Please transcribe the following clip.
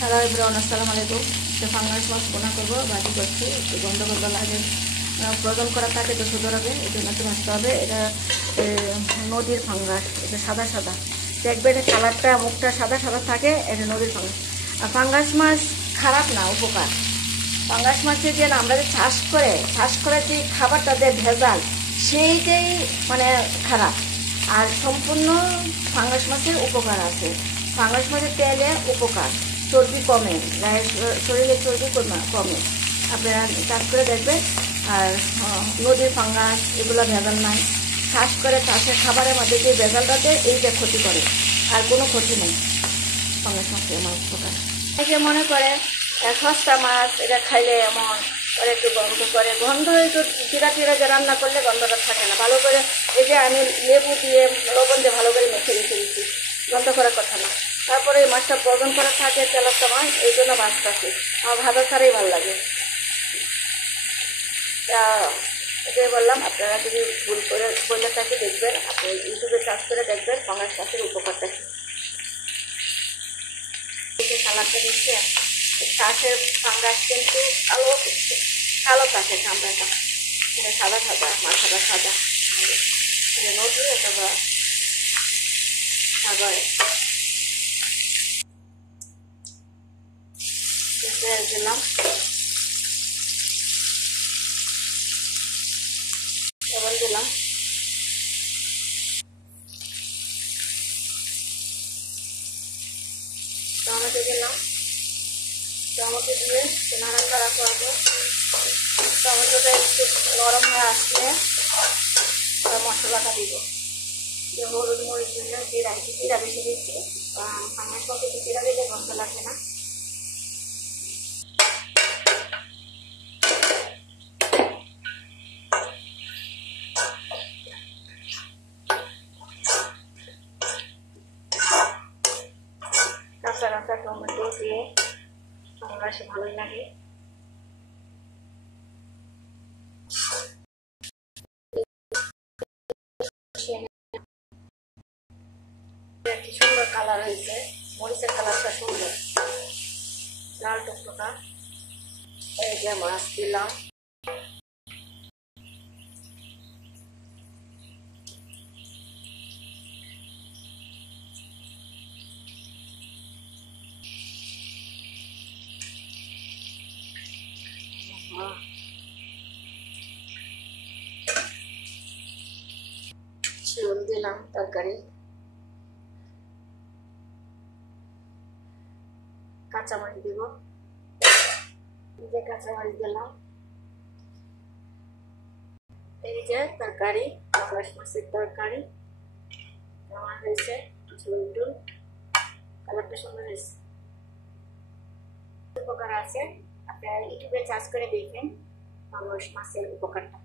Hello everyone, আসসালামু আলাইকুম। Fungus মাছ বোনা করবো, ভাজি করছি। একটু গন্ধ গন্ধ লাগে, ফ্রোজন করা থাকে তো শুধু হবে, এই জন্য একটু ভাজতে হবে। এটা নদীর ফাঙ্গাস, এটা সাদা সাদা দেখবেন, কালারটা মুখটা সাদা সাদা থাকে, এটা নদীর ফাঙ্গাস। আর ফাঙ্গাস মাছ খারাপ না, উপকার। ফাঙ্গাস মাছের যে আমরা যে চাষ করে যে খাবারটা যে ভেজাল, সেইটাই মানে খারাপ। আর সম্পূর্ণ ফাঙ্গাস মাছের উপকার আছে। ফাঙ্গাস মাছের তেলে উপকার, চর্বি কমে, শরীরের চর্বি কমে। আপনারা চাষ করে দেখবেন। আর নদীর ফাঙ্গাস এগুলো ভেজাল নাই। চাষ করে চাষের খাবারের মধ্যে যে ভেজালটা দেয়, এইটা ক্ষতি করে, আর কোনো ক্ষতি নেই ফাঙ্গাস মাছের আমার উপকার। অনেকে মনে করে সস্তা মাছ, এটা খাইলে এমন করে, একটু গন্ধ করে। গন্ধ একটু চিরা চিরা যে রান্না করলে গন্ধটা থাকে না। ভালো করে এই যে আমি লেবু দিয়ে লবণ দিয়ে ভালো করে মেখে রেখে দিচ্ছি, গন্ধ করার কথা না। তারপরে এই মাছটা প্রয়োজন করা থাকে তেলের সময়, এই জন্য ভাজতেছি। আমার ভাজা ছাড়াই ভালো লাগে। তা এটাই বললাম, আপনারা যদি ভুল করে বলে থাকে দেখবেন, আপনি ইউটিউবে সার্চ করে দেখবেন ফাঙ্গাস মাছের উপকারটা কি। কালারটা দিচ্ছে, চাষের ফাঙ্গাস কিন্তু কালো কালো চাষের চামড়াটা, এটা সাদা সাদা, মাথাটা সাদা। এটা নদী অথবা সাগরে দিলাম, লবণ দিলাম, টমেটো দিলাম। টমেটো দিয়ে নাড়াচাড়া করবো। টমেটোটা একটু নরম হয়ে আসলে মশলাটা দিব। হলুদ মরিচ দিলে জিরা বেশি দিচ্ছি। ফাঙ্গাস মাছে একটু জিরা দিলে গন্ধ লাগে না। কাঁচা কাঁচা টমেটো দিয়ে ফাঙ্গাস ভালোই লাগে। কি সুন্দর কালার হয়েছে, মরিচের কালারটা সুন্দর, লাল টকটকা। এই যে মাছ দিলাম, ঝোল দিলাম, তরকারি, কাঁচামরিচ দিব, যে কাঁচামরিচ দিলাম। এই যে তরকারি, ফাঙ্গাস মাছের তরকারি কেমন হয়েছে, ঝোল ঝোল, কালারটা সুন্দর হয়েছে। উপকার আছে, আপনারা ইউটিউবে সার্চ করে দেখবেন ফাঙ্গাস মাছের উপকারটা।